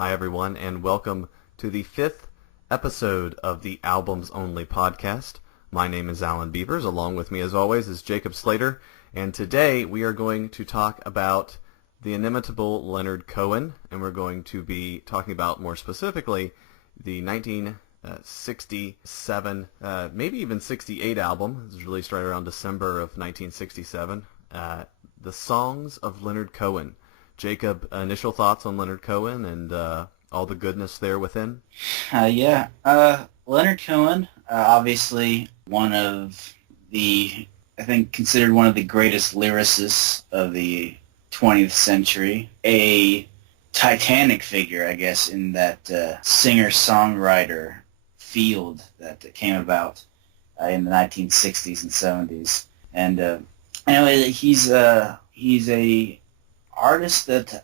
Hi, everyone, and welcome to the 5th episode of the Albums Only podcast. My name is Alan Beavers. Along with me, as always, is Jacob Slater, and today we are going to talk about the inimitable Leonard Cohen, and we're going to be talking about, more specifically, the 1967, maybe even 68 album. It was released right around December of 1967, the Songs of Leonard Cohen. Jacob, initial thoughts on Leonard Cohen and all the goodness there within? Leonard Cohen, obviously one of I think considered one of the greatest lyricists of the 20th century. A titanic figure, I guess, in that singer-songwriter field that came about in the 1960s and 70s. And he's a artist that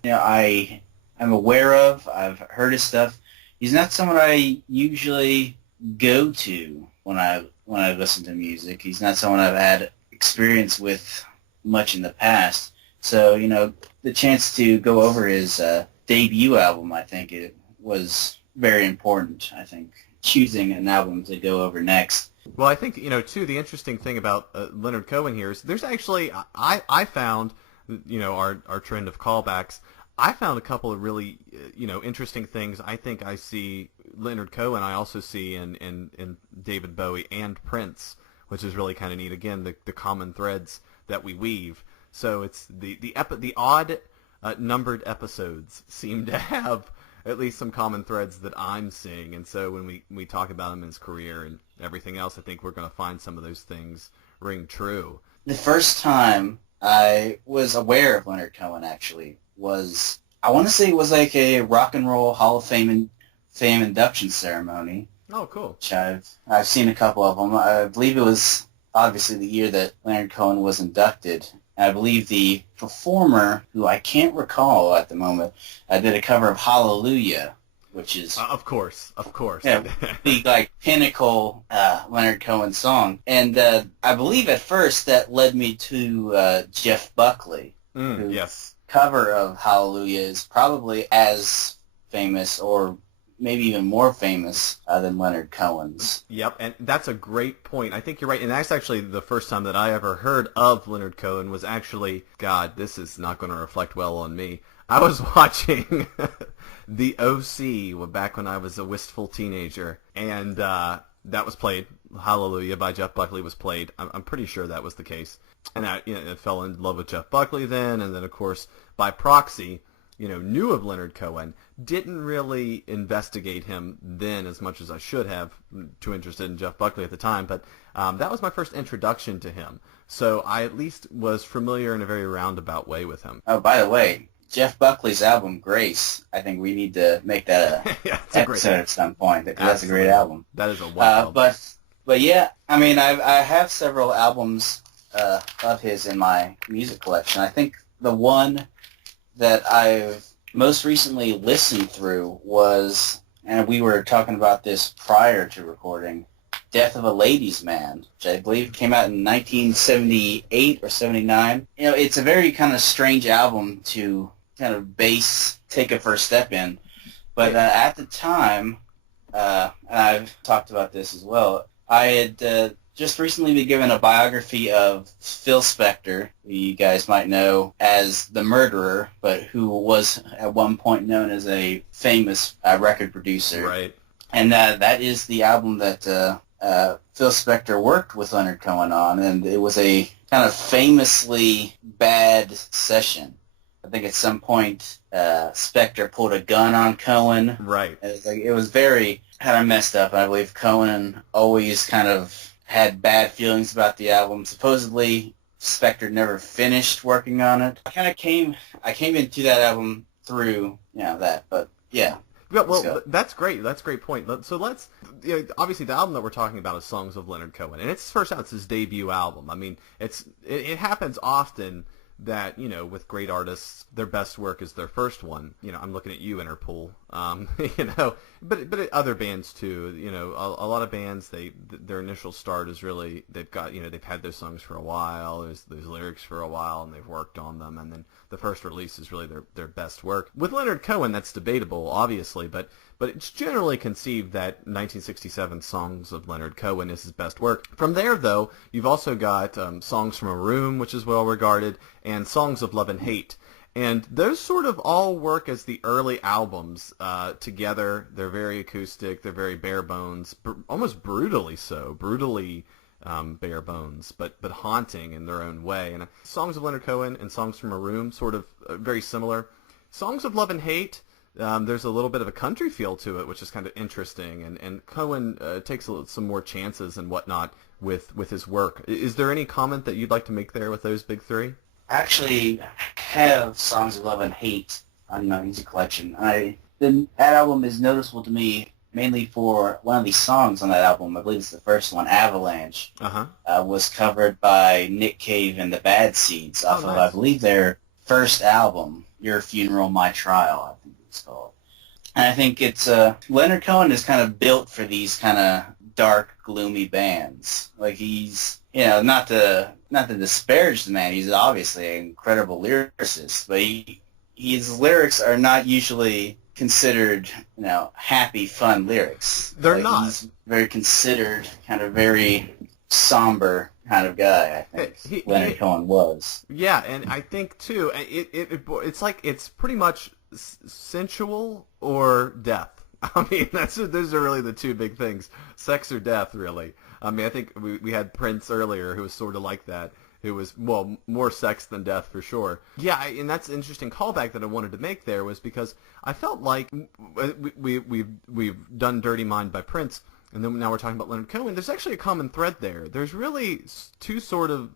I'm aware of. I've heard his stuff. He's not someone I usually go to when I listen to music. He's not someone I've had experience with much in the past. So the chance to go over his debut album, I think it was very important. I think choosing an album to go over next. Well, I think too, the interesting thing about Leonard Cohen here is there's actually I found our trend of callbacks. I found a couple of really, interesting things. I think I see Leonard Cohen. I also see in David Bowie and Prince, which is really kind of neat. Again, the common threads that we weave. So it's the odd numbered episodes seem to have at least some common threads that I'm seeing. And so when we talk about him in his career and everything else, I think we're going to find some of those things ring true. The first time I was aware of Leonard Cohen actually was, I want to say it was like a Rock and Roll Hall of Fame induction ceremony. Oh, cool. Which I've seen a couple of them. I believe it was obviously the year that Leonard Cohen was inducted. And I believe the performer, who I can't recall at the moment, did a cover of Hallelujah, which is of course. Yeah, the pinnacle Leonard Cohen song. And I believe at first that led me to Jeff Buckley. Yes. Cover of Hallelujah is probably as famous or maybe even more famous than Leonard Cohen's. Yep, and that's a great point. I think you're right, and that's actually the first time that I ever heard of Leonard Cohen was actually, God, this is not going to reflect well on me. I was watching The O.C. back when I was a wistful teenager, and that was played. Hallelujah by Jeff Buckley was played. I'm pretty sure that was the case. And I fell in love with Jeff Buckley then, and then, of course, by proxy, knew of Leonard Cohen. Didn't really investigate him then as much as I should have. Too interested in Jeff Buckley at the time, but that was my first introduction to him. So I at least was familiar in a very roundabout way with him. Oh, by the way, Jeff Buckley's album, Grace, I think we need to make that yeah, episode at some point, because that's a great album. That is a wonderful album. But yeah, I mean, I have several albums of his in my music collection. I think the one that I've most recently listened through was, and we were talking about this prior to recording, Death of a Ladies' Man, which I believe came out in 1978 or 79. It's a very kind of strange album to kind of take a first step in. But at the time, and I've talked about this as well, I had just recently been given a biography of Phil Spector, who you guys might know as the murderer, but who was at one point known as a famous record producer. Right. And that is the album that Phil Spector worked with Leonard Cohen on, and it was a kind of famously bad session. I think at some point Spector pulled a gun on Cohen. Right. It was very kind of messed up. I believe Cohen always kind of had bad feelings about the album. Supposedly, Spector never finished working on it. I came into that album through that, but yeah. Well, that's great. That's a great point. So let's, obviously the album that we're talking about is Songs of Leonard Cohen, and it's his debut album. I mean, it happens often that, with great artists, their best work is their first one. I'm looking at you, Interpol. But other bands too. A lot of bands, their initial start is really, they've got, they've had those songs for a while, there's lyrics for a while, and they've worked on them, and then the first release is really their best work. With Leonard Cohen, that's debatable, obviously, but it's generally conceived that 1967 Songs of Leonard Cohen is his best work. From there, though, you've also got Songs from a Room, which is well regarded, and Songs of Love and Hate. And those sort of all work as the early albums together. They're very acoustic. They're very bare bones, almost brutally so, bare bones, but haunting in their own way. And Songs of Leonard Cohen and Songs from a Room, sort of very similar. Songs of Love and Hate, there's a little bit of a country feel to it, which is kind of interesting. And Cohen takes some more chances and whatnot with his work. Is there any comment that you'd like to make there with those big three? I actually have Songs of Love and Hate on my music collection. That album is noticeable to me mainly for one of these songs on that album. I believe it's the first one, Avalanche, was covered by Nick Cave and the Bad Seeds off of, I believe, their first album, Your Funeral, My Trial, I think it's called. And I think it's Leonard Cohen is kind of built for these kind of dark, gloomy bands. Like, he's, not to disparage the man, he's obviously an incredible lyricist, but his lyrics are not usually considered, happy, fun lyrics. They're not. He's very considered, kind of very somber kind of guy, I think Leonard Cohen was. Yeah, and I think, too, it's like it's pretty much sensual or death. I mean, those are really the two big things, sex or death, really. I mean, I think we had Prince earlier, who was sort of like that, who was, well, more sex than death for sure. Yeah, and that's an interesting callback that I wanted to make there, was because I felt like we've done Dirty Mind by Prince, and then now we're talking about Leonard Cohen. There's actually a common thread there. There's really two sort of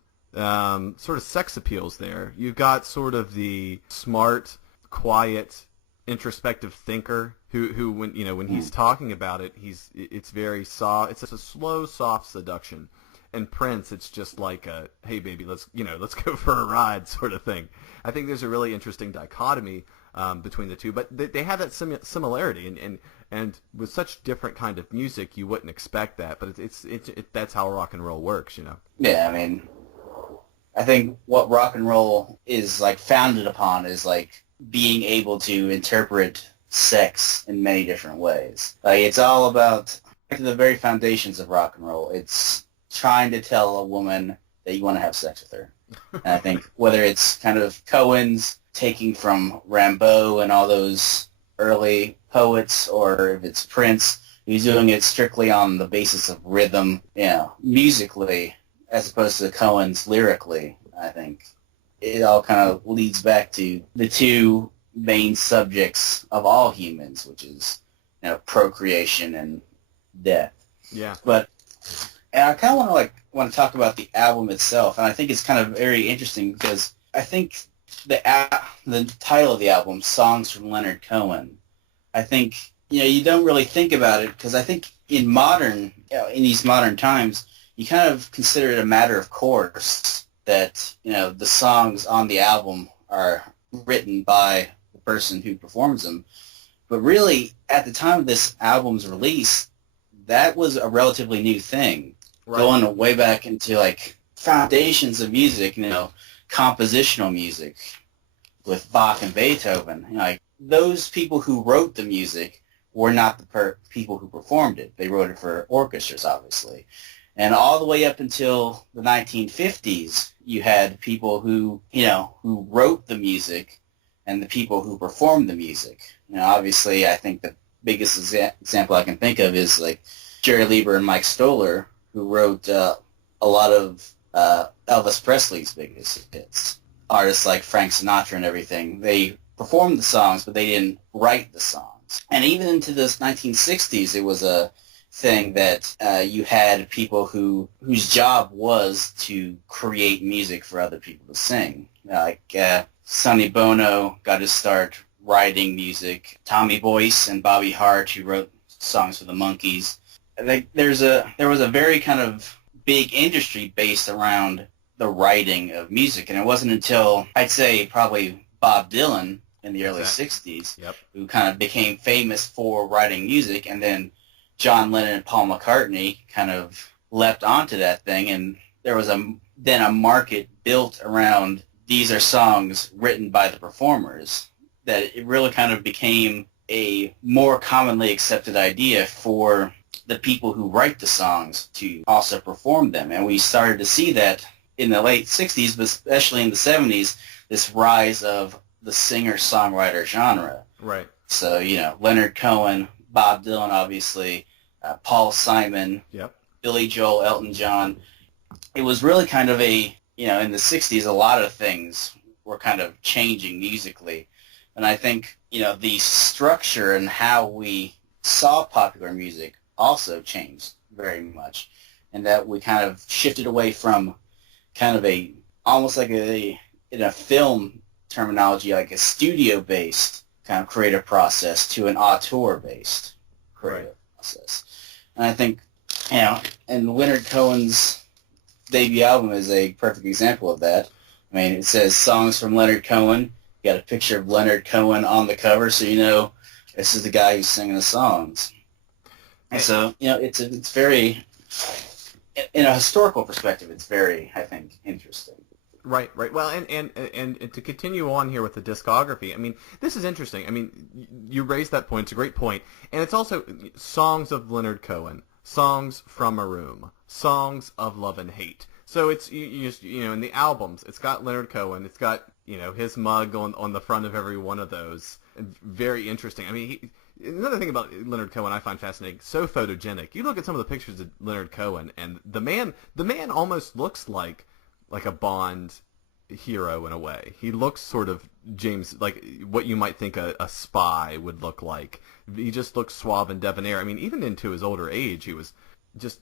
sex appeals there. You've got sort of the smart, quiet, introspective thinker who when he's talking about it, it's very soft. It's a slow, soft seduction. And Prince, it's just like a, hey baby, let's go for a ride sort of thing. I think there's a really interesting dichotomy between the two, but they have that similarity, and with such different kind of music, you wouldn't expect that, but it's that's how rock and roll works, Yeah, I mean, I think what rock and roll is like founded upon is like being able to interpret sex in many different ways. Like, it's all about the very foundations of rock and roll. It's trying to tell a woman that you want to have sex with her. And I think whether it's kind of Cohen's taking from Rimbaud and all those early poets, or if it's Prince, he's doing it strictly on the basis of rhythm, musically, as opposed to Cohen's lyrically, I think. It all kind of leads back to the two main subjects of all humans, which is, procreation and death. Yeah. And I kind of want to talk about the album itself, and I think it's kind of very interesting because I think the title of the album, Songs from Leonard Cohen, I think, you don't really think about it, because I think in these modern times, you kind of consider it a matter of course that, the songs on the album are written by the person who performs them. But really, at the time of this album's release, that was a relatively new thing. Right. Going way back into, like, foundations of music, compositional music with Bach and Beethoven. Like, those people who wrote the music were not the people who performed it. They wrote it for orchestras, obviously. And all the way up until the 1950s, you had people who wrote the music and the people who performed the music. Obviously, I think the biggest example I can think of is, like, Jerry Lieber and Mike Stoller, who wrote a lot of Elvis Presley's biggest hits. Artists like Frank Sinatra and everything, they performed the songs, but they didn't write the songs. And even into the 1960s, it was a thing that you had people whose job was to create music for other people to sing. Like Sonny Bono got his start writing music. Tommy Boyce and Bobby Hart, who wrote songs for the Monkees. There was a very kind of big industry based around the writing of music. And it wasn't until, I'd say, probably Bob Dylan in the early Exactly. 60s Yep. who kind of became famous for writing music, and then John Lennon and Paul McCartney kind of leapt onto that thing, and there was then a market built around these are songs written by the performers, that it really kind of became a more commonly accepted idea for the people who write the songs to also perform them. And we started to see that in the late 60s, but especially in the 70s, this rise of the singer-songwriter genre. Right. So, Leonard Cohen, Bob Dylan, obviously, Paul Simon, Yep. Billy Joel, Elton John. It was really kind of in the 60s, a lot of things were kind of changing musically. And I think, the structure and how we saw popular music also changed very much. And that we kind of shifted away from kind of almost like in a film terminology, like a studio-based kind of creative process to an auteur-based creative process. And I think, and Leonard Cohen's debut album is a perfect example of that. I mean, it says Songs from Leonard Cohen. You got a picture of Leonard Cohen on the cover, so you know this is the guy who's singing the songs. And so, it's very, in a historical perspective, it's very, I think, interesting. Right. Well, and to continue on here with the discography, I mean, this is interesting. I mean, you raised that point. It's a great point. And it's also Songs of Leonard Cohen, Songs from a Room, Songs of Love and Hate. So it's, in the albums, it's got Leonard Cohen. It's got, his mug on the front of every one of those. Very interesting. I mean, another thing about Leonard Cohen I find fascinating, so photogenic. You look at some of the pictures of Leonard Cohen, and the man almost looks like a Bond hero in a way. He looks sort of James, like what you might think a spy would look like. He just looks suave and debonair. I mean, even into his older age, he was just,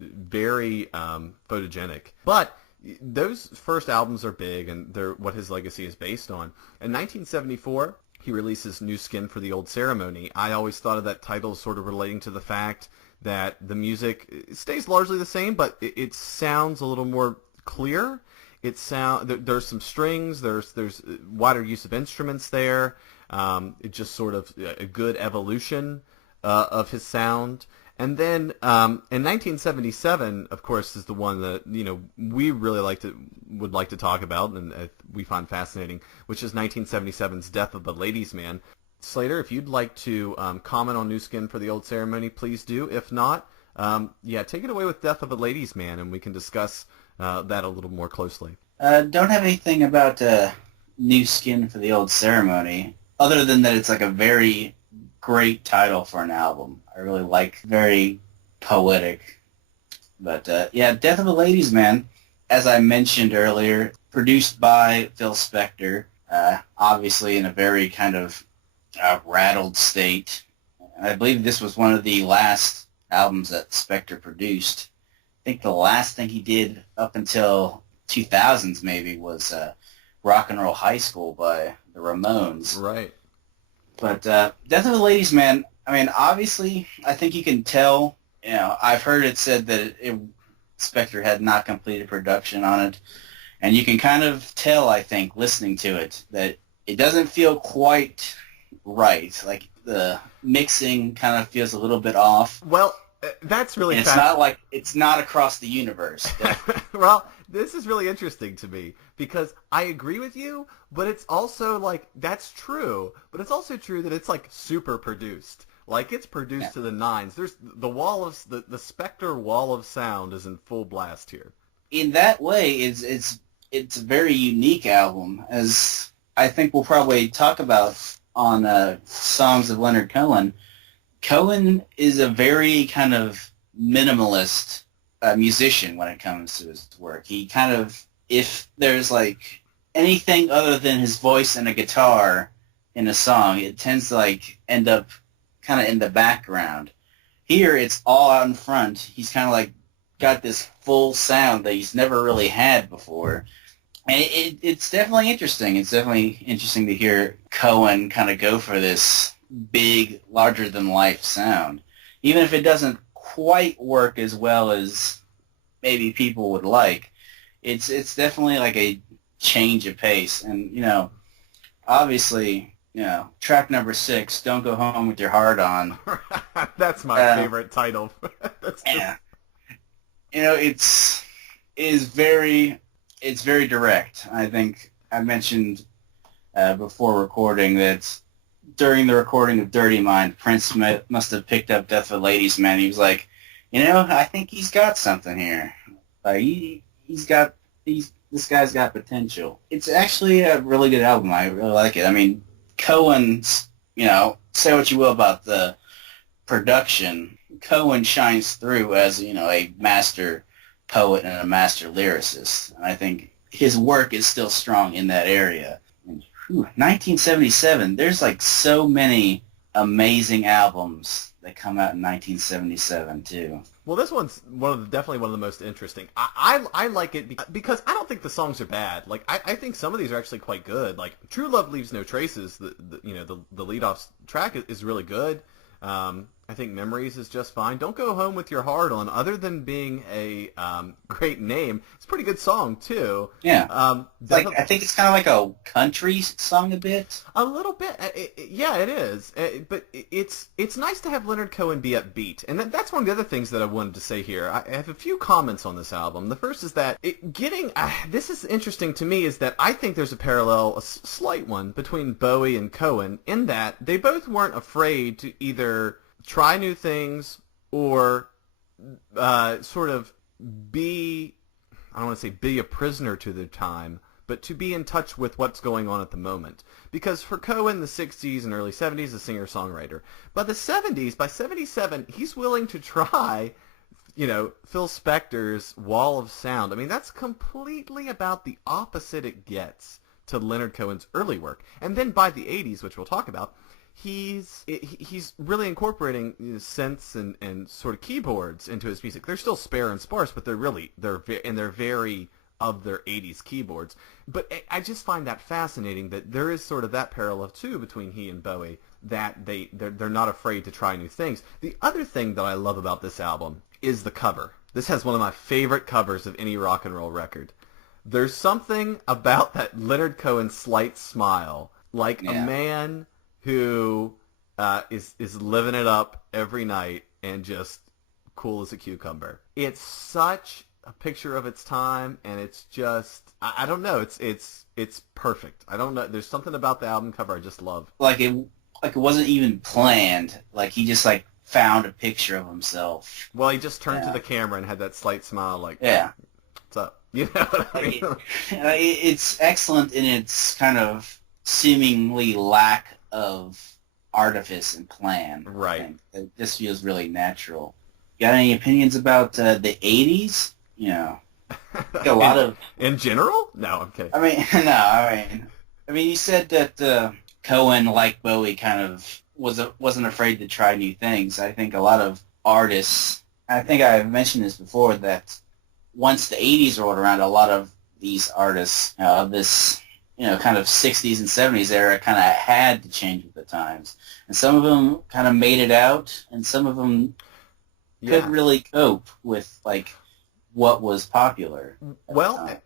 very photogenic. But those first albums are big, and they're what his legacy is based on. In 1974, he releases New Skin for the Old Ceremony. I always thought of that title sort of relating to the fact that the music stays largely the same, but it sounds a little more clear. There's some strings. There's wider use of instruments there. It just sort of a good evolution of his sound. And then in 1977, of course, is the one that we really would like to talk about, and we find fascinating, which is 1977's Death of the Ladies' Man. Slater, if you'd like to comment on New Skin for the Old Ceremony, please do. If not, take it away with Death of a Ladies' Man, and we can discuss that a little more closely. Don't have anything about New Skin for the Old Ceremony, other than that it's like a very great title for an album. I really like, very poetic. But Death of a Ladies' Man, as I mentioned earlier, produced by Phil Spector, obviously in a very kind of rattled state. I believe this was one of the last albums that Spector produced. I think the last thing he did up until 2000s maybe was Rock and Roll High School by the Ramones. Right. But Death of the Ladies' Man, I mean, obviously, I think you can tell, I've heard it said that Spector had not completed production on it, and you can kind of tell, I think, listening to it, that it doesn't feel quite right. Like, the mixing kind of feels a little bit off. Well, that's really and it's not across the universe. Well, this is really interesting to me because I agree with you, but it's also like that's true, but it's also true that it's like super produced. Like it's produced to the nines. There's the wall of the Spector wall of sound is in full blast here. In that way, it's a very unique album, as I think we'll probably talk about on Songs of Leonard Cohen. Cohen is a very kind of minimalist musician when it comes to his work. He kind of, if there's like anything other than his voice and a guitar in a song, it tends to like end up kind of in the background. Here, it's all out in front. He's kind of like got this full sound that he's never really had before. And it's definitely interesting. It's definitely interesting to hear Cohen kind of go for this big, larger-than-life sound. Even if it doesn't quite work as well as maybe people would like, It's definitely like a change of pace, and obviously, track number 6, "Don't Go Home with Your Heart On." That's my favorite title. That's just... Yeah, it's very direct. I think I mentioned before recording that during the recording of Dirty Mind, Prince must have picked up Death of a Ladies' Man. He was like, I think he's got something here. Like this guy's got potential. It's actually a really good album. I really like it. I mean, Cohen's, say what you will about the production, Cohen shines through as, a master poet and a master lyricist. And I think his work is still strong in that area. And, 1977, there's like so many amazing albums that come out in 1977 too. Well, this one's definitely one of the most interesting. I like it because I don't think the songs are bad. Like I think some of these are actually quite good. Like "True Love Leaves No Traces," the lead-off track is really good. I think "Memories" is just fine. "Don't Go Home with Your Heart On," other than being a great name, it's a pretty good song too. Yeah. I think it's kind of like a country song a bit. A little bit. Yeah, it is. But it's nice to have Leonard Cohen be upbeat. And that's one of the other things that I wanted to say here. I have a few comments on this album. The first is that this is interesting to me, is that I think there's a parallel, a slight one, between Bowie and Cohen, in that they both weren't afraid to either try new things or sort of be, I don't want to say be a prisoner to their time, but to be in touch with what's going on at the moment. Because for Cohen, the 60s and early 70s, a singer-songwriter. By the 70s, by 77, he's willing to try, Phil Spector's Wall of Sound. I mean, that's completely about the opposite it gets to Leonard Cohen's early work. And then by the 80s, which we'll talk about, he's really incorporating synths and sort of keyboards into his music. They're still spare and sparse, but they're very of their 80s keyboards. But I just find that fascinating, that there is sort of that parallel too between he and Bowie, that they're not afraid to try new things. The other thing that I love about this album is the cover. This has one of my favorite covers of any rock and roll record. There's something about that Leonard Cohen slight smile, like a man who is living it up every night and just cool as a cucumber. It's such a picture of its time, and it's just, I don't know, it's perfect. I don't know, there's something about the album cover I just love. Like it wasn't even planned. Like he just found a picture of himself. Well, he just turned to the camera and had that slight smile, like, what's up? You know what I mean? It's excellent in its kind of seemingly lack of artifice and plan. Right. I think. It just feels really natural. Got any opinions about the 80s? A lot of... In general? No, I'm kidding. I mean, you said that Cohen, like Bowie, kind of wasn't afraid to try new things. I think a lot of artists, I think I've mentioned this before, that once the 80s rolled around, a lot of these artists of this, kind of 60s and 70s era kind of had to change with the times. And some of them kind of made it out, and some of them couldn't really cope with, what was popular. Well,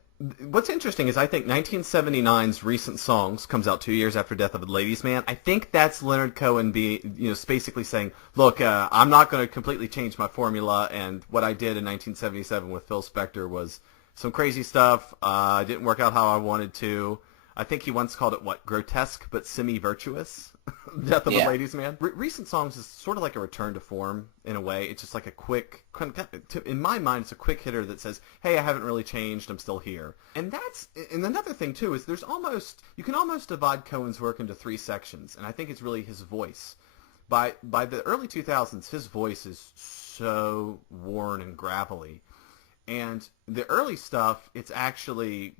what's interesting is I think 1979's Recent Songs comes out 2 years after Death of a Ladies' Man. I think that's Leonard Cohen basically saying, look, I'm not going to completely change my formula, and what I did in 1977 with Phil Spector was some crazy stuff. Didn't work out how I wanted to. I think he once called it, grotesque but semi-virtuous, Death of a Ladies' Man. Recent Songs is sort of like a return to form in a way. It's just like a quick, in my mind, it's a quick hitter that says, hey, I haven't really changed, I'm still here. And another thing, too, is you can almost divide Cohen's work into three sections, and I think it's really his voice. By the early 2000s, his voice is so worn and gravelly. And the early stuff, it's actually...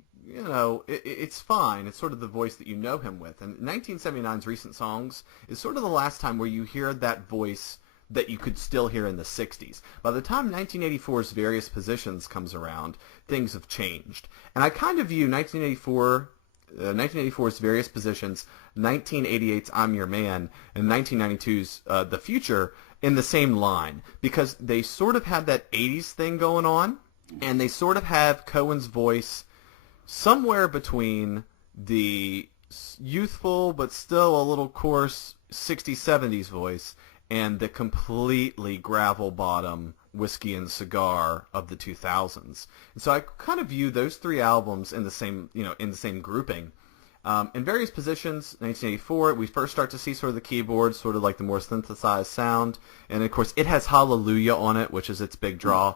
it's fine. It's sort of the voice that you know him with. And 1979's Recent Songs is sort of the last time where you hear that voice that you could still hear in the 60s. By the time 1984's Various Positions comes around, things have changed. And I kind of view 1984's Various Positions, 1988's I'm Your Man, and 1992's The Future in the same line, because they sort of had that 80s thing going on. and they sort of have Cohen's voice somewhere between the youthful but still a little coarse 60s, 70s voice and the completely gravel bottom whiskey and cigar of the 2000s. And so I kind of view those three albums in the same, in the same grouping. In various positions, 1984, we first start to see sort of the keyboards, sort of like the more synthesized sound. And, of course, it has Hallelujah on it, which is its big draw.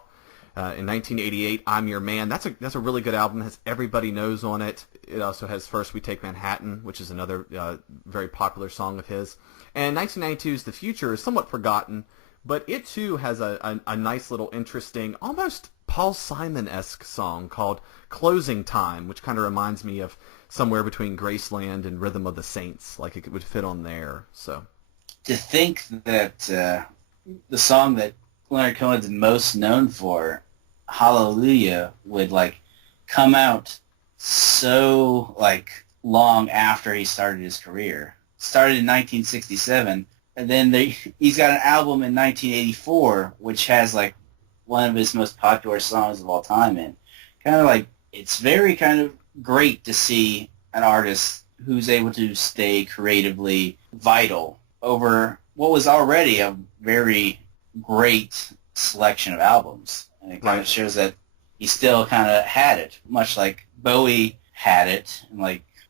In 1988, I'm Your Man. That's a really good album. It has Everybody Knows on it. It also has First We Take Manhattan, which is another very popular song of his. And 1992's The Future is somewhat forgotten, but it, too, has a nice little interesting, almost Paul Simon-esque song called Closing Time, which kind of reminds me of somewhere between Graceland and Rhythm of the Saints, like it would fit on there. So, to think that the song that Leonard Cohen's most known for, Hallelujah, would come out so long after he started his career. Started in 1967, and then he's got an album in 1984 which has one of his most popular songs of all time. And it's very kind of great to see an artist who's able to stay creatively vital over what was already a very great selection of albums. And it kind of shows that he still kind of had it, much like Bowie had it,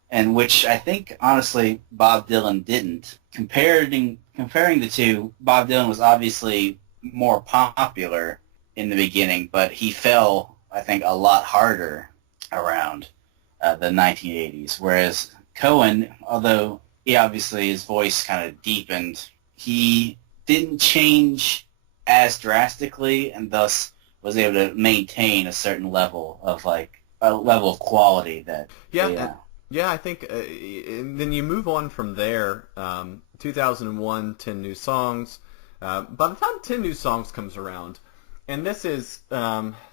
and which I think, honestly, Bob Dylan didn't. Comparing the two, Bob Dylan was obviously more popular in the beginning, but he fell, I think, a lot harder around the 1980s, whereas Cohen, although his voice kind of deepened, he didn't change as drastically, and thus was able to maintain a certain level of quality that. Yeah, I think, and then you move on from there. 2001, 10 New Songs. By the time 10 New Songs comes around, and this is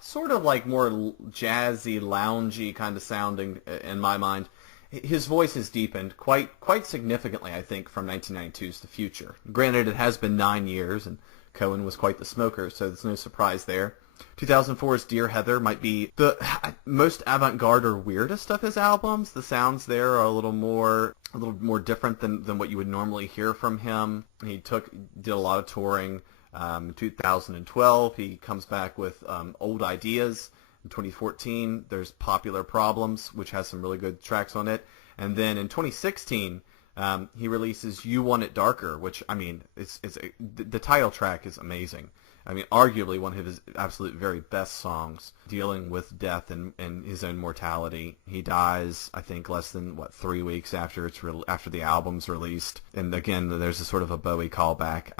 sort of more jazzy, loungy kind of sounding in my mind, his voice has deepened quite significantly, I think, from 1992's The Future. Granted, it has been 9 years, and Cohen was quite the smoker, so there's no surprise there. 2004's Dear Heather might be the most avant-garde or weirdest of his albums. The sounds there are a little more different than what you would normally hear from him. He did a lot of touring. In 2012, he comes back with Old Ideas. In 2014, there's Popular Problems, which has some really good tracks on it. And then in 2016, he releases You Want It Darker, which, the title track is amazing. Arguably one of his absolute very best songs, dealing with death and his own mortality. He dies, I think, less than 3 weeks after after the album's released. And again, there's a sort of a Bowie callback.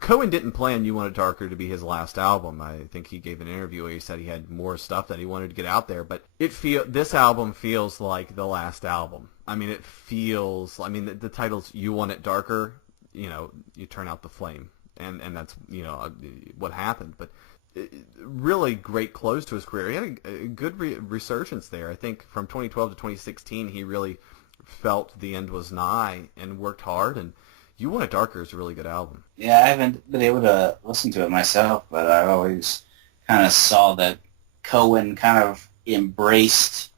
Cohen didn't plan You Want It Darker to be his last album. I think he gave an interview where he said he had more stuff that he wanted to get out there, but this album feels like the last album. It feels, the title's You Want It Darker, you turn out the flame. And that's, what happened. But really great close to his career. He had a good resurgence there. I think from 2012 to 2016, he really felt the end was nigh and worked hard. And You Want It Darker is a really good album. Yeah, I haven't been able to listen to it myself, but I always kind of saw that Cohen kind of embraced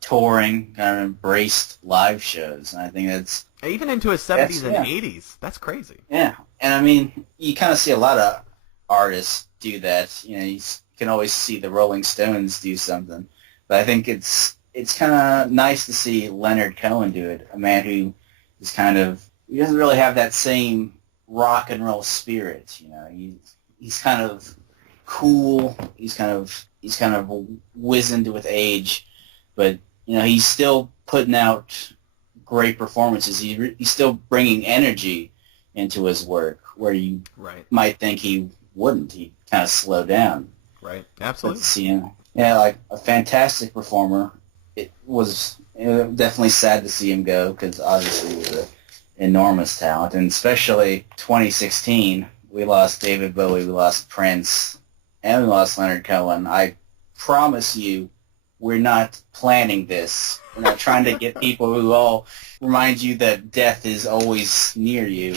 touring, kind of embraced live shows. And I think that's... Even into his 70s and 80s. That's crazy. Yeah. And you kind of see a lot of artists do that. You can always see the Rolling Stones do something. But I think it's kind of nice to see Leonard Cohen do it, a man who is he doesn't really have that same rock and roll spirit. He's kind of cool. He's kind of wizened with age, but he's still putting out great performances. He's still bringing energy into his work where you might think he wouldn't. He'd kind of slow down. Right. Absolutely. But to see him, a fantastic performer. It was definitely sad to see him go because obviously he was an enormous talent, and especially 2016, we lost David Bowie, we lost Prince, and we lost Leonard Cohen. I promise you, we're not planning this. We're not trying to get people who all remind you that death is always near you.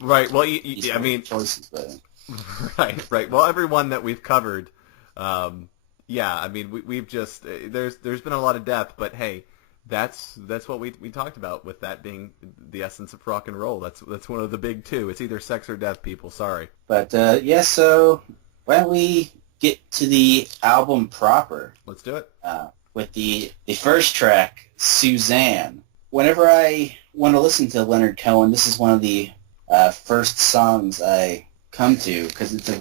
Right. Well, choices, but... Right. Well, everyone that we've covered Yeah, I mean, we've just there's been a lot of death, but hey, that's what we talked about with that being the essence of rock and roll. That's one of the big two. It's either sex or death, people. Sorry. But yeah, so why don't we get to the album proper? Let's do it. With the first track, Suzanne. Whenever I want to listen to Leonard Cohen, this is one of the first songs I come to because it's a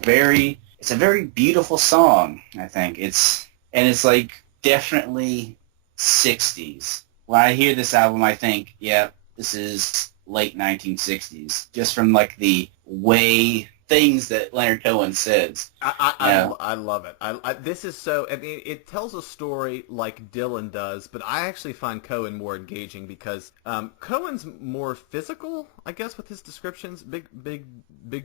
very beautiful song. I think it's like definitely 60s. When I hear this album, I think, yeah, this is late 1960s, just from like the way things that Leonard Cohen says. I love it. This is so. I mean, it tells a story like Dylan does, but I actually find Cohen more engaging because Cohen's more physical, I guess, with his descriptions. Big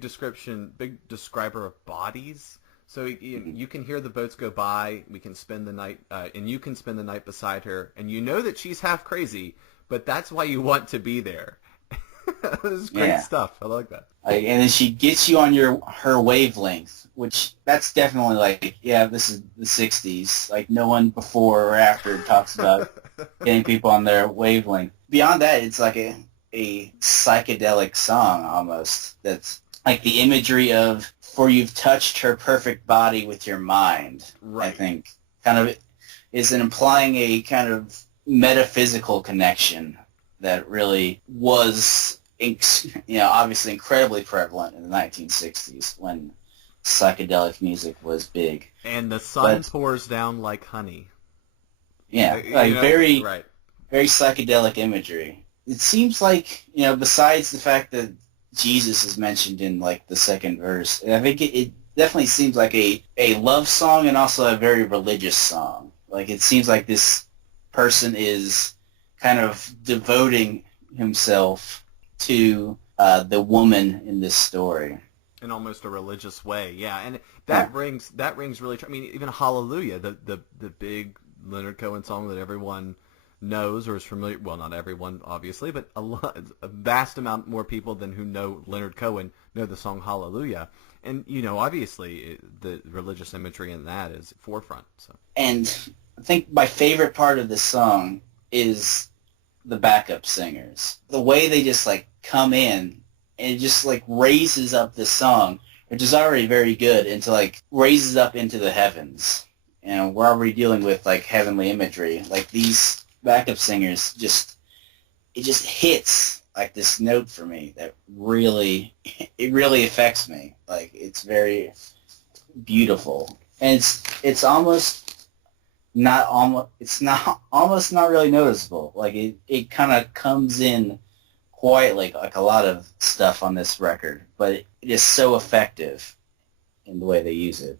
description, big describer of bodies. So you can hear the boats go by. We can spend the night, and you can spend the night beside her, and you know that she's half crazy, but that's why you want to be there. This is great stuff. I like that. And then she gets you on her wavelength, which that's definitely like, yeah, this is the 60s. Like no one before or after talks about getting people on their wavelength. Beyond that, it's like a psychedelic song almost. That's like the imagery of, for you've touched her perfect body with your mind, right. I think, kind of is implying a kind of metaphysical connection that really was, obviously incredibly prevalent in the 1960s when psychedelic music was big. And the sun pours down like honey. Yeah, like very psychedelic imagery. It seems like, besides the fact that Jesus is mentioned in like the second verse, I think it definitely seems like a love song and also a very religious song. Like it seems like this person is kind of devoting himself to the woman in this story in almost a religious way. Yeah, and that rings really true. I mean, even Hallelujah, the big Leonard Cohen song that everyone knows or is familiar. Well, not everyone, obviously, but a vast amount more people than who know Leonard Cohen know the song Hallelujah. And obviously, the religious imagery in that is forefront. So. And I think my favorite part of this song is the backup singers. The way they just like come in and it just like raises up this song, which is already very good, into like raises up into the heavens. We're already dealing with like heavenly imagery. Like these backup singers it just hits like this note for me that really affects me. Like it's very beautiful. And it's almost not really noticeable. Like it kind of comes in quietly, like a lot of stuff on this record, but it is so effective in the way they use it.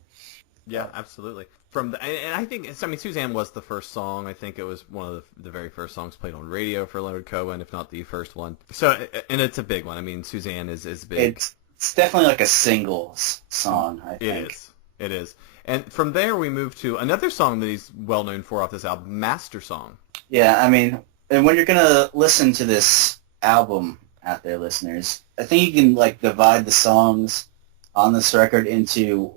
Yeah, absolutely. And I think, Suzanne was the first song. I think it was one of the very first songs played on radio for Leonard Cohen, if not the first one. So, and it's a big one. I mean, Suzanne is big. It's definitely like a singles song, I think. It is. And from there, we move to another song that he's well known for off this album, Master Song. Yeah, I mean, and when you're going to listen to this album out there, listeners, I think you can like divide the songs on this record into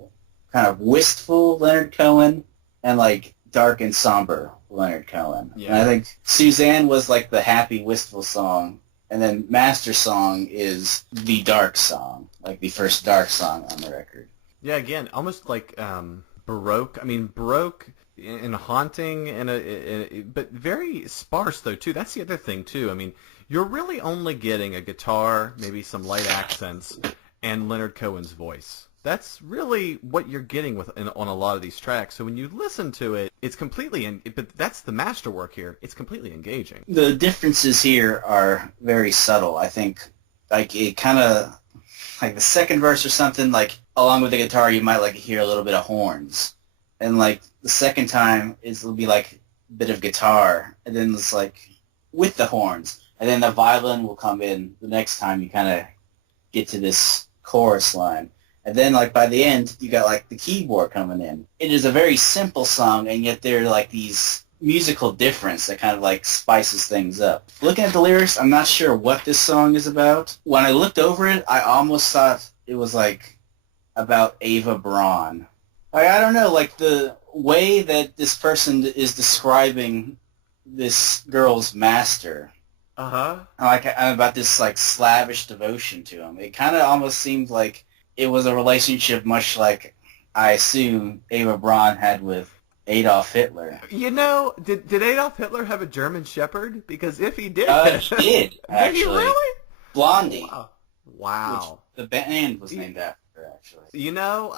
kind of wistful Leonard Cohen and like dark and somber Leonard Cohen. Yeah. And I think Suzanne was like the happy, wistful song, and then Master Song is the dark song, like the first dark song on the record. Yeah, again, almost like Baroque. I mean, Baroque and haunting, but very sparse, though, too. That's the other thing, too. I mean, you're really only getting a guitar, maybe some light accents, and Leonard Cohen's voice. That's really what you're getting on a lot of these tracks. So when you listen to it, it's completely, but that's the masterwork here. It's completely engaging. The differences here are very subtle. I think, like, it kind of, like the second verse or something, like, along with the guitar, you might, like, hear a little bit of horns. And, like, the second time, it'll be, like, a bit of guitar. And then it's, like, with the horns. And then the violin will come in the next time you kind of get to this chorus line. And then, like, by the end, you got, like, the keyboard coming in. It is a very simple song, and yet there are, like, these musical difference that kind of, like, spices things up. Looking at the lyrics, I'm not sure what this song is about. When I looked over it, I almost thought it was, like, about Ava Braun. Like, I don't know, like the way that this person is describing this girl's master, Uh-huh. like about this like slavish devotion to him. It kind of almost seemed like it was a relationship much like I assume Ava Braun had with Adolf Hitler. You know, did Adolf Hitler have a German Shepherd? Because if he did, He did did he actually. really? Blondie, Wow. which Wow. the band was named after, actually. You know,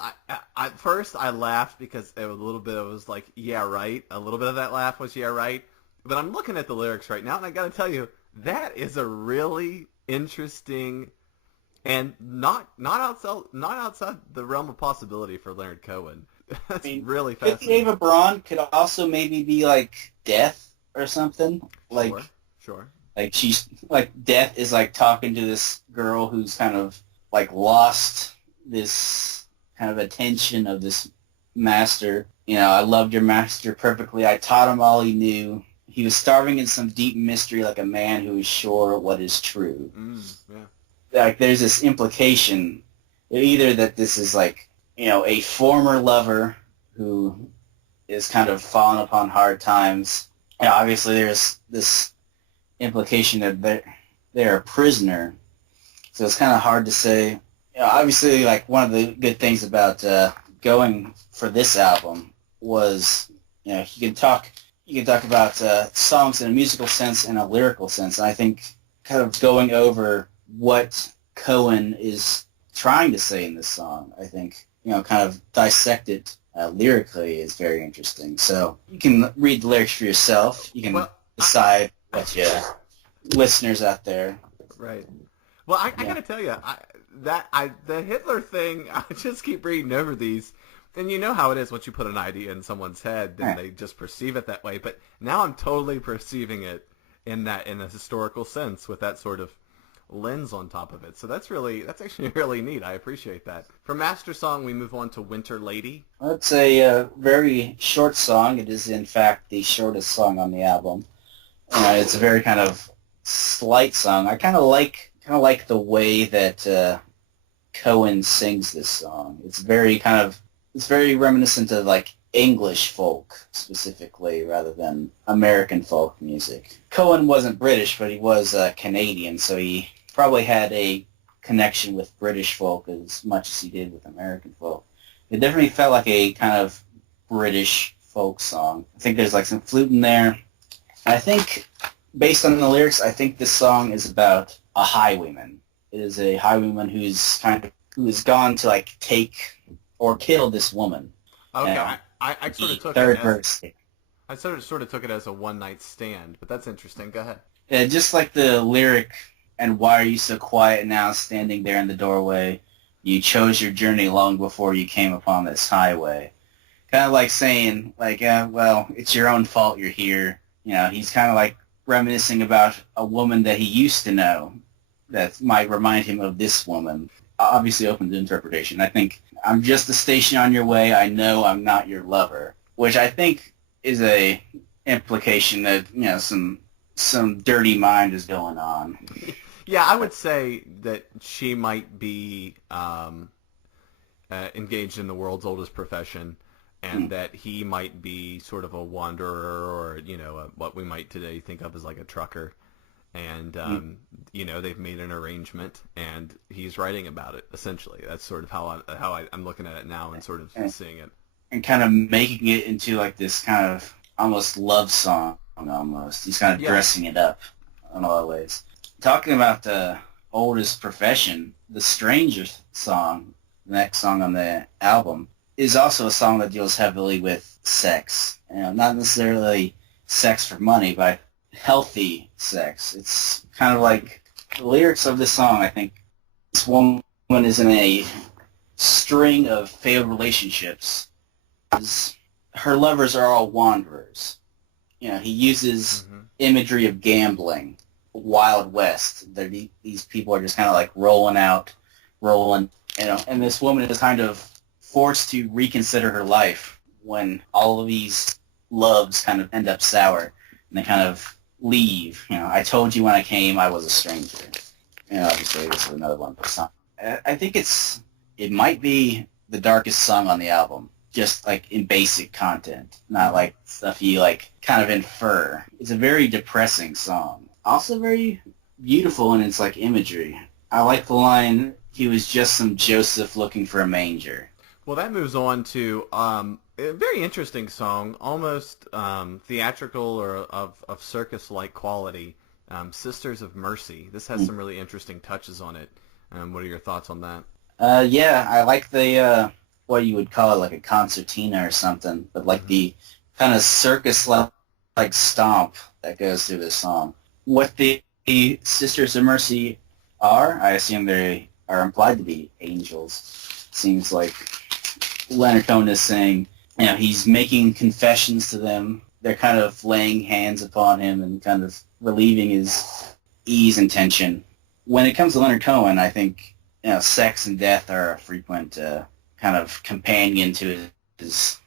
at first I laughed because it was a little bit. It was like, yeah, right. A little bit of that laugh was, yeah, right. But I'm looking at the lyrics right now, and I got to tell you, that is a really interesting and not outside the realm of possibility for Leonard Cohen. I That's mean, really Fifty fascinating. Ava Braun could also maybe be like Death or something. Sure, sure. Like she's like Death is like talking to this girl who's kind of like lost this kind of attention of this master. You know, I loved your master perfectly. I taught him all he knew. He was starving in some deep mystery like a man who is sure what is true. Yeah. Like there's this implication either that this is like, you know, a former lover who is kind of fallen upon hard times. You know, obviously there's this implication that they're a prisoner, so it's kind of hard to say. You know, obviously, like one of the good things about going for this album was, you know, you can talk about songs in a musical sense and a lyrical sense, and I think kind of going over what Cohen is trying to say in this song, I think, you know, kind of dissect it lyrically is very interesting. So you can read the lyrics for yourself. You can Well, decide what you listeners out there. right. Well, I Yeah. got to tell you, the Hitler thing, I just keep reading over these, and you know how it is once you put an idea in someone's head, then Right. they just perceive it that way. But now I'm totally perceiving it in a historical sense with that sort of lens on top of it. So that's actually really neat. I appreciate that. From Master Song, we move on to Winter Lady. It's a very short song. It is, in fact, the shortest song on the album. It's a very kind of slight song. I kind of like the way that Cohen sings this song. It's very reminiscent of like English folk specifically rather than American folk music. Cohen wasn't British, but he was Canadian, so he probably had a connection with British folk as much as he did with American folk. It definitely felt like a kind of British folk song. I think there's like some flute in there. I think, based on the lyrics, I think this song is about a highwayman. It is a highwayman who has gone to like take or kill this woman. Okay, Yeah. I sort of took Third it as verse. I sort of took it as a one night stand, but that's interesting. Go ahead. Yeah, just like the lyric, and why are you so quiet now, standing there in the doorway? You chose your journey long before you came upon this highway. Kind of like saying, like, well, it's your own fault you're here. You know, he's kind of like reminiscing about a woman that he used to know that might remind him of this woman. Obviously open to interpretation. I think, I'm just a station on your way. I know I'm not your lover, which I think is a implication that, you know, some dirty mind is going on. Yeah, I would say that she might be engaged in the world's oldest profession, and that he might be sort of a wanderer, or what we might today think of as like a trucker. And they've made an arrangement, and he's writing about it. Essentially, that's sort of how I'm looking at it now, and sort of seeing it, and kind of making it into like this kind of almost love song. Almost, he's kind of dressing it up in a lot of ways. Talking about the oldest profession, the Stranger song, the next song on the album, is also a song that deals heavily with sex. Not necessarily sex for money, but healthy sex. It's kind of like the lyrics of this song. I think this woman is in a string of failed relationships. Her lovers are all wanderers. He uses imagery of gambling, Wild West. These people are just kind of like rolling, and this woman is kind of forced to reconsider her life when all of these loves kind of end up sour, and they kind of leave. I told you when I came I was a stranger. Obviously this is another one for song. I think it might be the darkest song on the album. just like in basic content, not like stuff you like kind of infer. It's a very depressing song. Also very beautiful in its like imagery. I like the line, "He was just some Joseph looking for a manger." Well, that moves on to a very interesting song, almost theatrical or of circus-like quality, Sisters of Mercy. This has some really interesting touches on it. What are your thoughts on that? Yeah, I like the, what you would call it, like a concertina or something, but like the kind of circus-like stomp that goes through this song. What the Sisters of Mercy are, I assume they are implied to be angels. Seems like Leonard Cohen is saying, he's making confessions to them. They're kind of laying hands upon him and kind of relieving his ease and tension. When it comes to Leonard Cohen, I think sex and death are a frequent kind of companion to his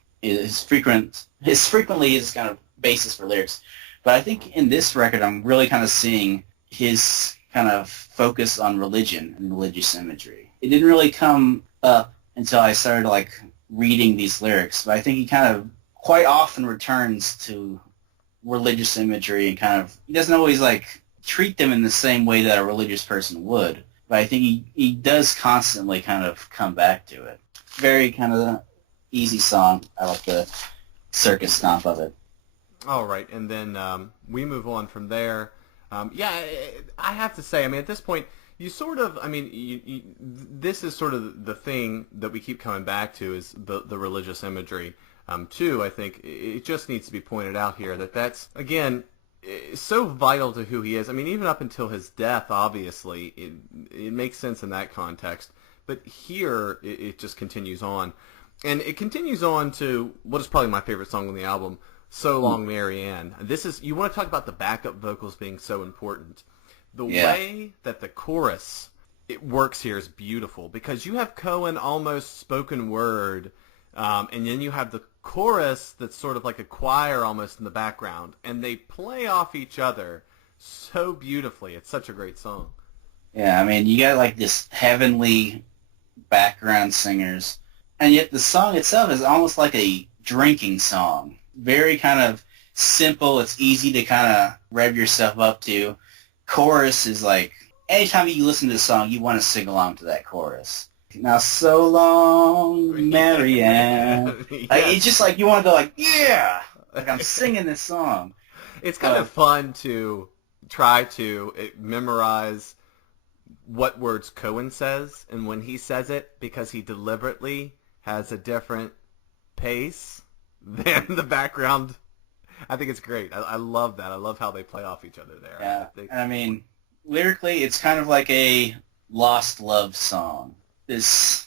frequently his kind of basis for lyrics. But I think in this record, I'm really kind of seeing his kind of focus on religion and religious imagery. It didn't really come up until I started like reading these lyrics, but I think he kind of quite often returns to religious imagery and kind of, he doesn't always like treat them in the same way that a religious person would, but I think he does constantly kind of come back to it. Very kind of easy song. I like the circus stomp of it. All right, and then we move on from there. I have to say, I mean, at this point, you sort of, I mean, this is sort of the thing that we keep coming back to is the religious imagery. Too, I think it just needs to be pointed out here that that's, again, so vital to who he is. I mean, even up until his death, obviously, it makes sense in that context. But here, it just continues on. And it continues on to what is probably my favorite song on the album, So Long, Mary Ann. This is, you want to talk about the backup vocals being so important. The way that the chorus, it works here is beautiful because you have Cohen almost spoken word, and then you have the chorus that's sort of like a choir almost in the background, and they play off each other so beautifully. It's such a great song. Yeah, I mean, you got like this heavenly background singers, and yet the song itself is almost like a drinking song. Very kind of simple. It's easy to kind of rev yourself up to. Chorus is like, anytime you listen to the song, you want to sing along to that chorus. Now, so long, Mary Ann. Yes. Like, it's just like you want to go like, yeah! Like I'm singing this song. It's kind of fun to try to memorize what words Cohen says and when he says it because he deliberately has a different pace than the background. I think it's great. I love that. I love how they play off each other there. Yeah, and I mean, lyrically, it's kind of like a lost love song. This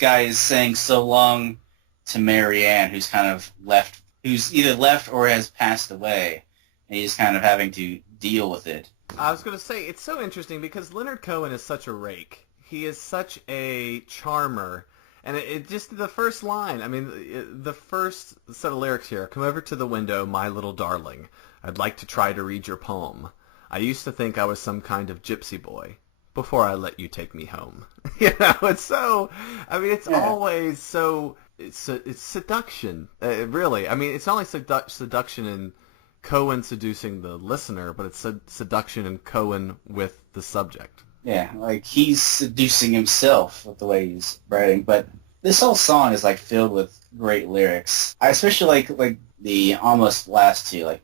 guy is saying so long to Mary Ann, who's kind of left, who's either left or has passed away, and he's kind of having to deal with it. I was going to say, it's so interesting because Leonard Cohen is such a rake. He is such a charmer. And it just, the first line, I mean, the first set of lyrics here, come over to the window, my little darling. I'd like to try to read your poem. I used to think I was some kind of gypsy boy before I let you take me home. It's so, I mean, it's always so, it's seduction, really. I mean, it's not only seduction in Cohen seducing the listener, but it's seduction in Cohen with the subject. Yeah, like he's seducing himself with the way he's writing. But this whole song is like filled with great lyrics. I especially like the almost last two. Like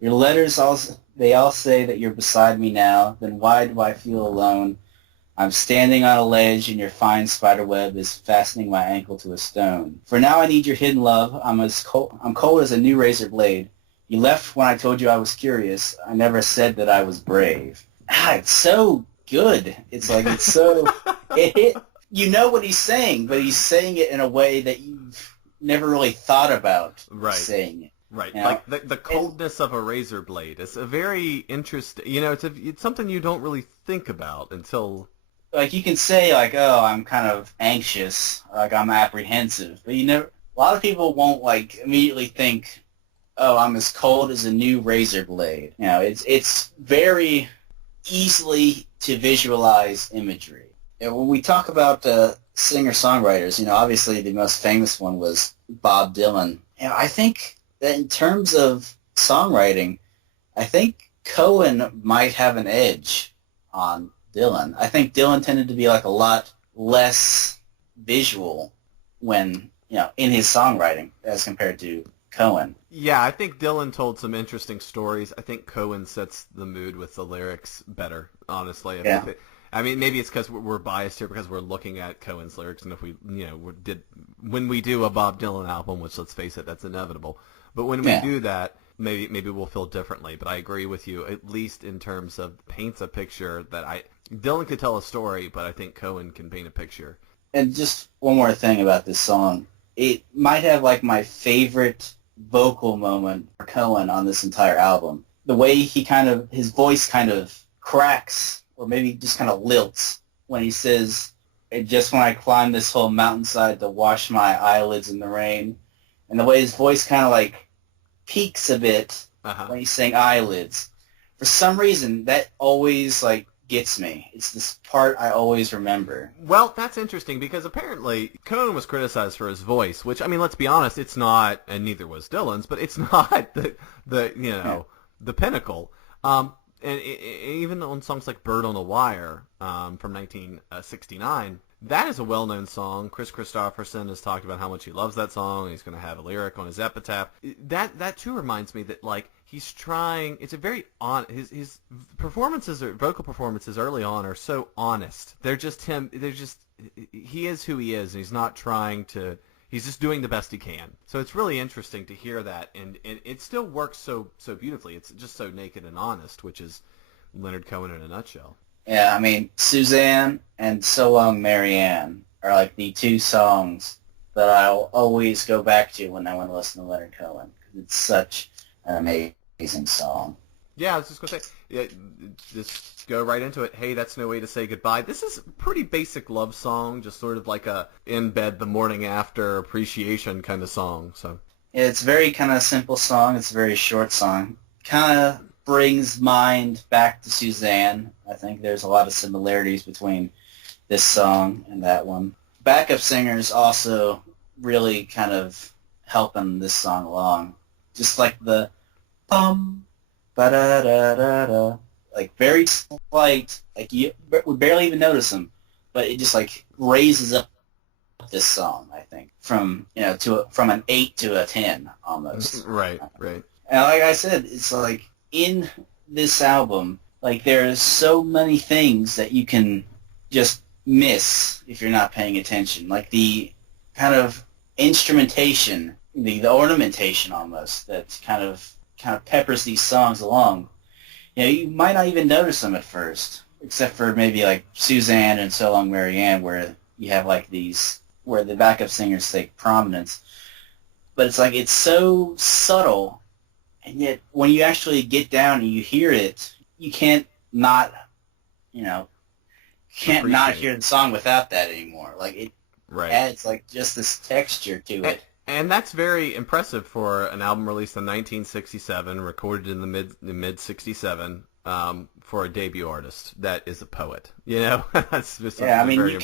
your letters, they all say that you're beside me now. Then why do I feel alone? I'm standing on a ledge, and your fine spider web is fastening my ankle to a stone. For now, I need your hidden love. I'm cold as a new razor blade. You left when I told you I was curious. I never said that I was brave. It's so good. It's like, it's so, you know what he's saying, but he's saying it in a way that you've never really thought about saying it. Right. You know? Like the coldness of a razor blade. It's a very interesting, it's something you don't really think about until. Like you can say like, oh, I'm kind of anxious, like I'm apprehensive, but a lot of people won't like immediately think, oh, I'm as cold as a new razor blade. It's very easily to visualize imagery. And when we talk about singer-songwriters, obviously the most famous one was Bob Dylan. I think that in terms of songwriting, I think Cohen might have an edge on Dylan. I think Dylan tended to be like a lot less visual when, in his songwriting as compared to Cohen. Yeah, I think Dylan told some interesting stories. I think Cohen sets the mood with the lyrics better, honestly. Yeah. I mean, maybe it's because we're biased here because we're looking at Cohen's lyrics, and if we, when we do a Bob Dylan album, which let's face it, that's inevitable. But when we do that, maybe we'll feel differently. But I agree with you, at least in terms of paints a picture that Dylan could tell a story, but I think Cohen can paint a picture. And just one more thing about this song, it might have like my favorite vocal moment for Cohen on this entire album. The way his voice kind of cracks, or maybe just kind of lilts when he says, just when I climb this whole mountainside to wash my eyelids in the rain. And the way his voice kind of like peaks a bit when he's saying eyelids. For some reason, that always like gets me. It's this part I always remember. Well, that's interesting because apparently Cohen was criticized for his voice, which, I mean, let's be honest, it's not, and neither was Dylan's, but it's not the pinnacle. And even on songs like Bird on the Wire from 1969, that is a well-known song. Chris Christopherson has talked about how much he loves that song. He's going to have a lyric on his epitaph. That too reminds me that like he's trying. It's a very his performances, or vocal performances early on, are so honest. They're just him. He is who he is, and he's not trying to. He's just doing the best he can. So it's really interesting to hear that, and it still works so beautifully. It's just so naked and honest, which is Leonard Cohen in a nutshell. Yeah, I mean, Suzanne and So Long Marianne are like the two songs that I'll always go back to when I want to listen to Leonard Cohen, because it's such an amazing song. Yeah, I was just going to say, just go right into it. Hey, that's no way to say goodbye. This is a pretty basic love song, just sort of like a in bed the morning after appreciation kind of song. So yeah, it's a very kind of simple song. It's a very short song. Kind of brings mind back to Suzanne. I think there's a lot of similarities between this song and that one. Backup singers also really kind of helping this song along. Just like the bum, ba-da-da-da-da, like very slight, like you would barely even notice them, but it just like raises up this song, I think, from from an 8 to a 10 almost. Right. And like I said, it's like in this album, like there's so many things that you can just miss if you're not paying attention. Like the kind of instrumentation, the ornamentation almost, that kind of peppers these songs along. You might not even notice them at first, except for maybe like Suzanne and So Long Marianne, where you have like these, where the backup singers take prominence. But it's like, it's so subtle, and yet when you actually get down and you hear it, you can't not, not hear the song without that anymore. Like it adds like just this texture to it. And that's very impressive for an album released in 1967, recorded in the mid 67, for a debut artist that is a poet. That's just I mean,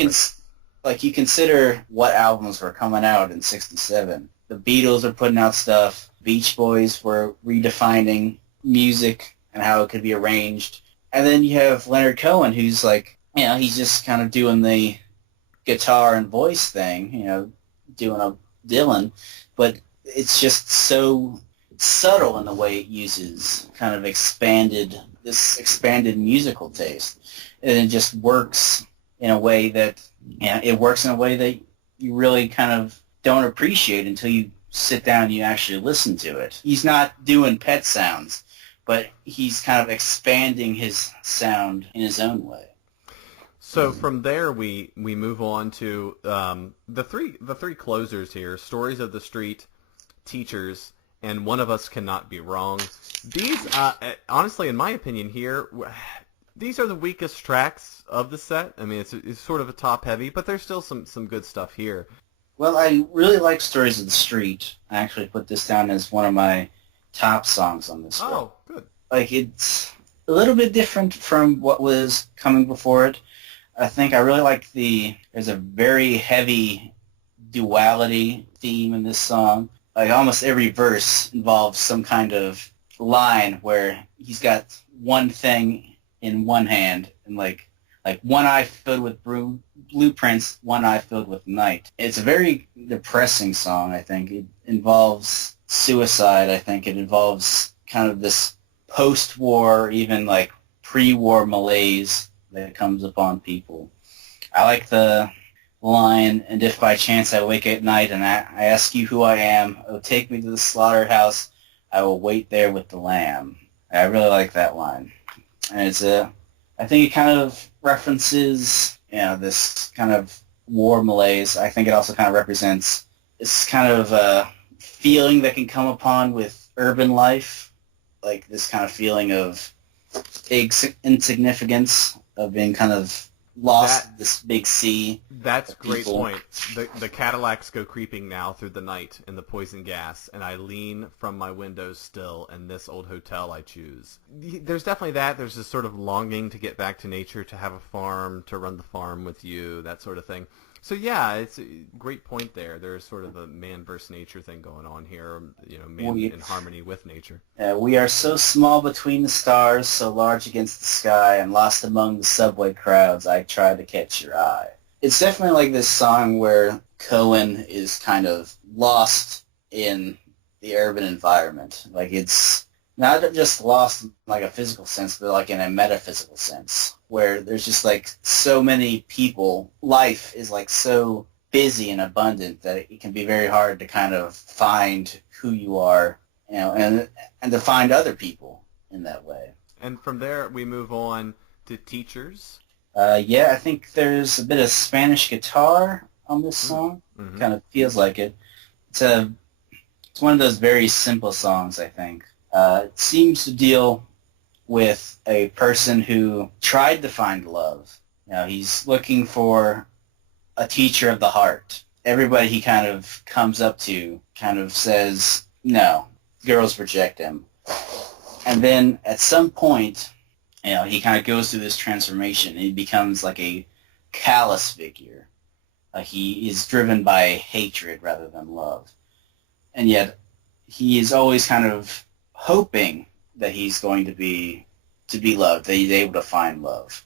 you consider what albums were coming out in 67. The Beatles are putting out stuff. Beach Boys were redefining music and how it could be arranged. And then you have Leonard Cohen, who's like, he's just kind of doing the guitar and voice thing, doing a Dylan, but it's just so subtle in the way it uses kind of expanded musical taste, and it just works in a way that you really kind of don't appreciate until you sit down and you actually listen to it. He's not doing pet sounds, but he's kind of expanding his sound in his own way. So from there, we move on to the three closers here: Stories of the Street, Teachers, and One of Us Cannot Be Wrong. These, honestly, in my opinion here, these are the weakest tracks of the set. I mean, it's sort of a top-heavy, but there's still some good stuff here. Well, I really like Stories of the Street. I actually put this down as one of my top songs on this. Oh, good. Like, it's a little bit different from what was coming before it. I think I really like there's a very heavy duality theme in this song. Like almost every verse involves some kind of line where he's got one thing in one hand and like one eye filled with blueprints, one eye filled with night. It's a very depressing song, I think. It involves suicide, I think. It involves kind of this post-war, even like pre-war malaise that comes upon people. I like the line, and if by chance I wake at night and I ask you who I am, oh, take me to the slaughterhouse, I will wait there with the lamb. I really like that line. And I think it kind of references, this kind of war malaise. I think it also kind of represents this kind of feeling that can come upon with urban life, like this kind of feeling of insignificance, of being kind of lost in this big sea. That's a great people. point. The Cadillacs go creeping now through the night in the poison gas, and I lean from my windows still, and this old hotel I choose. There's definitely that. There's this sort of longing to get back to nature, to have a farm, to run the farm with you, that sort of thing. So yeah, it's a great point there. There's sort of a man versus nature thing going on here, man in harmony with nature. We are so small between the stars, so large against the sky, and lost among the subway crowds, I try to catch your eye. It's definitely like this song where Cohen is kind of lost in the urban environment. Like it's not just lost in like a physical sense, but like in a metaphysical sense, where there's just like so many people. Life is like so busy and abundant that it can be very hard to kind of find who you are, and to find other people in that way. And from there, we move on to Teachers. Yeah, I think there's a bit of Spanish guitar on this song. Mm-hmm. Kind of feels like it. It's one of those very simple songs, I think. It seems to deal with a person who tried to find love. He's looking for a teacher of the heart. Everybody he kind of comes up to kind of says, no, girls reject him. And then at some point, he kind of goes through this transformation, and he becomes like a callous figure. He is driven by hatred rather than love. And yet he is always kind of hoping that he's going to be loved, that he's able to find love.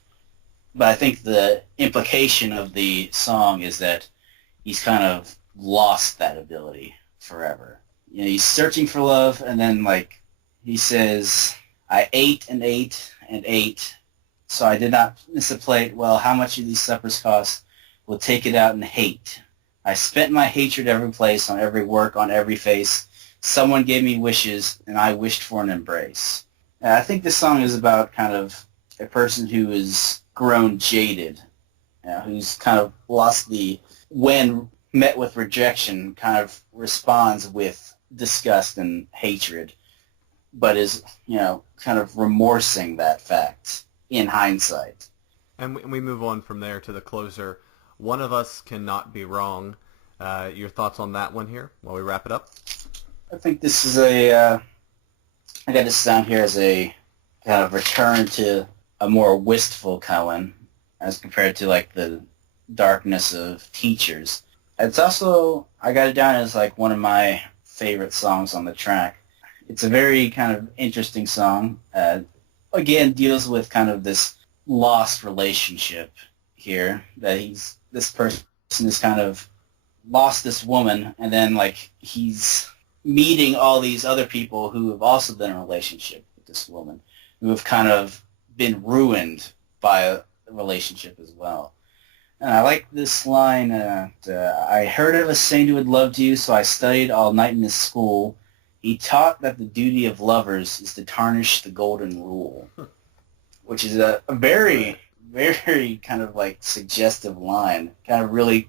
But I think the implication of the song is that he's kind of lost that ability forever. He's searching for love, and then like he says, I ate and ate and ate, so I did not miss a plate. Well, how much do these suppers cost? We'll take it out in hate. I spent my hatred every place, on every work, on every face. Someone gave me wishes, and I wished for an embrace. I think this song is about kind of a person who is grown jaded, who's kind of lost when met with rejection, kind of responds with disgust and hatred, but is, kind of remorsing that fact in hindsight. And we move on from there to the closer, One of Us Cannot Be Wrong. Your thoughts on that one here while we wrap it up? I think this is I got this down here as a kind of return to a more wistful Cohen as compared to like the darkness of Teachers. It's also, I got it down as like one of my favorite songs on the track. It's a very kind of interesting song. Again, deals with kind of this lost relationship here, that this person is kind of lost this woman, and then like he's meeting all these other people who have also been in a relationship with this woman, who have kind of been ruined by a relationship as well. And I like this line, I heard of a saint who had loved you, so I studied all night in his school. He taught that the duty of lovers is to tarnish the golden rule, which is a very, very kind of like suggestive line. Kind of really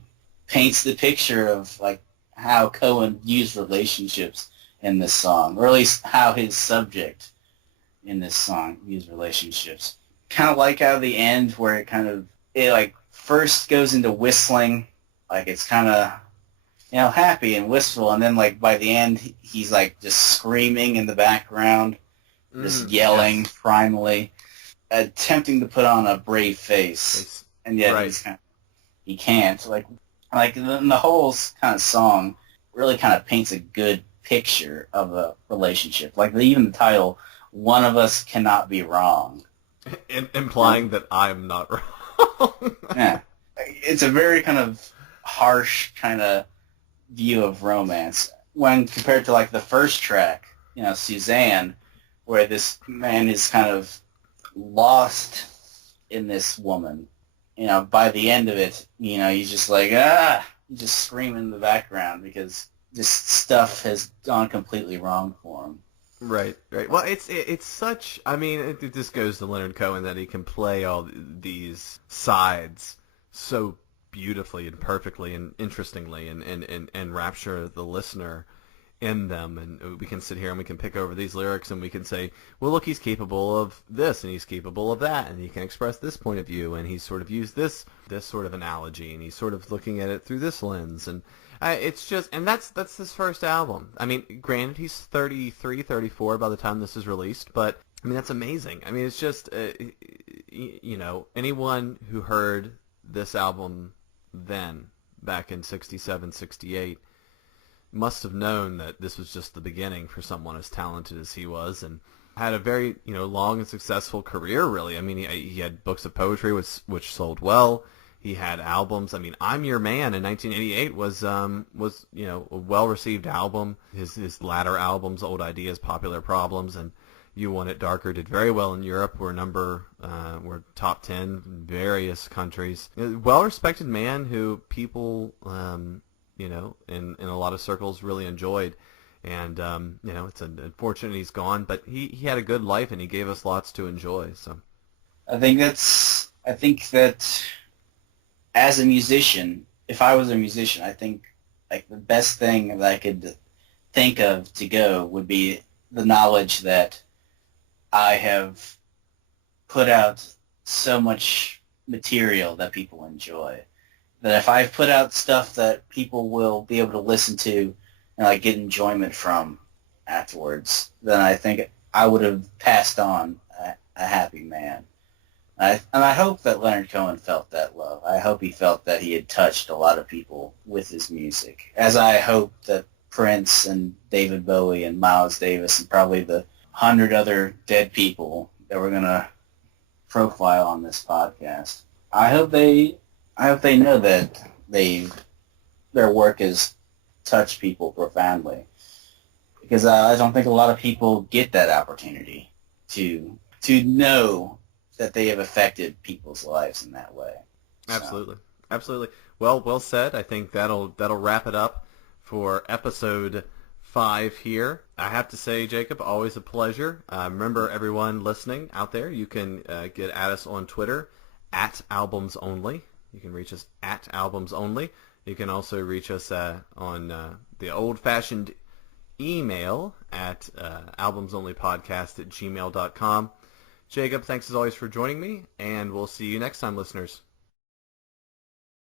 paints the picture of like how Cohen views relationships in this song, or at least how his subject in this song views relationships. Kind of like how the end where it like first goes into whistling, like it's kind of happy and wistful, and then like by the end he's like just screaming in the background, just yelling, yes, primally, attempting to put on a brave face. and yet Right. he can't. Like the whole kind of song really kind of paints a good picture of a relationship. Like even the title, "One of Us Cannot Be Wrong," Implying that I'm not wrong. yeah, it's a very kind of harsh kind of view of romance when compared to like the first track, Suzanne, where this man is kind of lost in this woman. By the end of it, he's just like, just screaming in the background because just stuff has gone completely wrong for him. Right, right. Well, it's such. I mean, it just goes to Leonard Cohen that he can play all these sides so beautifully and perfectly and interestingly, and rapture the listener in them. And we can sit here and we can pick over these lyrics and we can say, well, look, he's capable of this and he's capable of that, and he can express this point of view, and he's sort of used this sort of analogy, and he's sort of looking at it through this lens, and it's just, and that's his first album. I mean, granted, he's 33, 34 by the time this is released, but I mean, that's amazing. I mean, it's just, anyone who heard this album then, back in 67, 68, must have known that this was just the beginning for someone as talented as he was, and had a very, long and successful career, really. I mean, he had books of poetry which sold well. He had albums. I mean, "I'm Your Man" in 1988 was a well-received album. His latter albums, "Old Ideas," "Popular Problems," and "You Want It Darker" did very well in Europe. Were top 10 in various countries. A well-respected man who people, in a lot of circles really enjoyed. And, it's unfortunate he's gone, but he had a good life and he gave us lots to enjoy. So I think that as a musician, if I was a musician, I think like the best thing that I could think of to go would be the knowledge that I have put out so much material that people enjoy. That if I've put out stuff that people will be able to listen to and like get enjoyment from afterwards, then I think I would have passed on a happy man. And I hope that Leonard Cohen felt that love. I hope he felt that he had touched a lot of people with his music, as I hope that Prince and David Bowie and Miles Davis and probably the 100 other dead people that we're going to profile on this podcast. I hope they know that their work has touched people profoundly, because I don't think a lot of people get that opportunity to know that they have affected people's lives in that way. Absolutely. Absolutely. Well said. I think that'll wrap it up for episode 5 here. I have to say, Jacob, always a pleasure. Remember, everyone listening out there, you can get at us on Twitter @AlbumsOnly. You can reach us @AlbumsOnly. You can also reach us on the old-fashioned email at albumsonlypodcast@gmail.com. Jacob, thanks as always for joining me, and we'll see you next time, listeners.